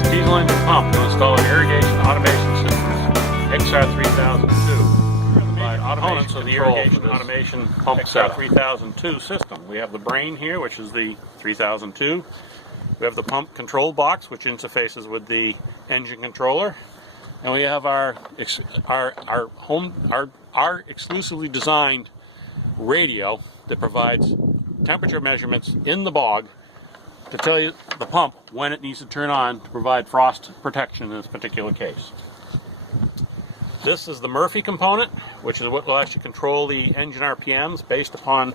this diesel engine pump to install an irrigation automation system, XR3002. By components of the irrigation automation pump XR3002 system. We have the brain here, which is the 3002. We have the pump control box, which interfaces with the engine controller, and we have our exclusively designed radio that provides temperature measurements in the bog to tell you the pump when it needs to turn on to provide frost protection in this particular case. This is the Murphy component, which is what will actually control the engine RPMs based upon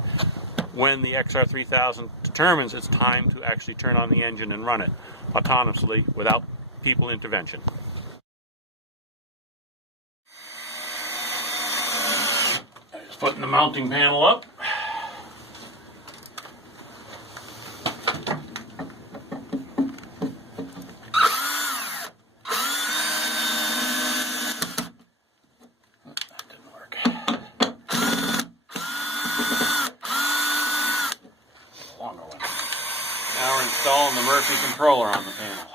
when the XR3000 determines it's time to actually turn on the engine and run it autonomously without people intervention. Just putting the mounting panel up. Now we're installing the Murphy controller on the panel.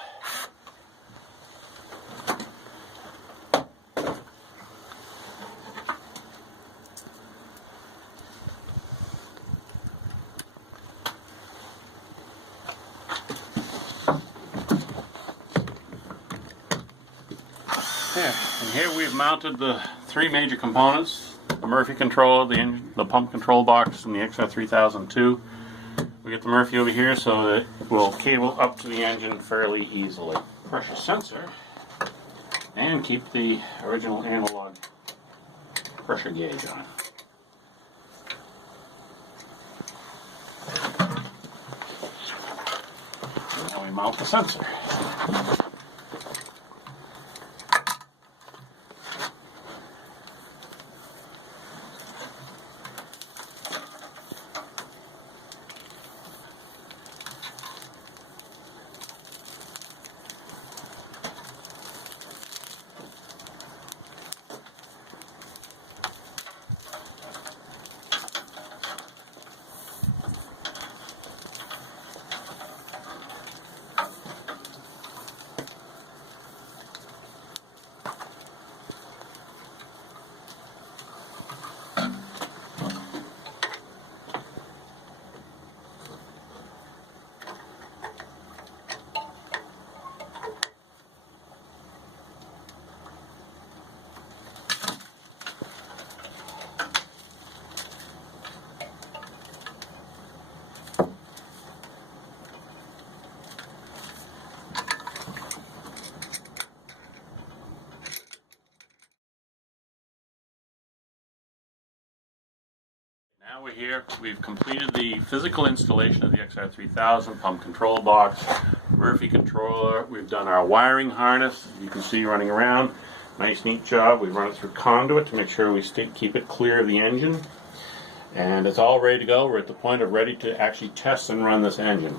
And here we've mounted the three major components: the Murphy controller, the pump control box, and the XR3002. We get the Murphy over here so that it will cable up to the engine fairly easily. Pressure sensor, and keep the original analog pressure gauge on. Now we mount the sensor. Now we're here, we've completed the physical installation of the XR3000 pump control box, Murphy controller. We've done our wiring harness, you can see running around. Nice neat job. We run it through conduit to make sure we keep it clear of the engine. And it's all ready to go. We're at the point of ready to actually test and run this engine.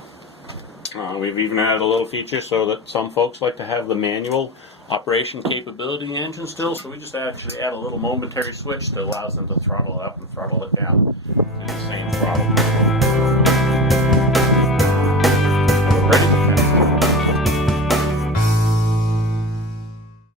We've even added a little feature so that some folks like to have the manual operation capability in the engine still, so we just actually add a little momentary switch that allows them to throttle it up and throttle it down to the same throttle control.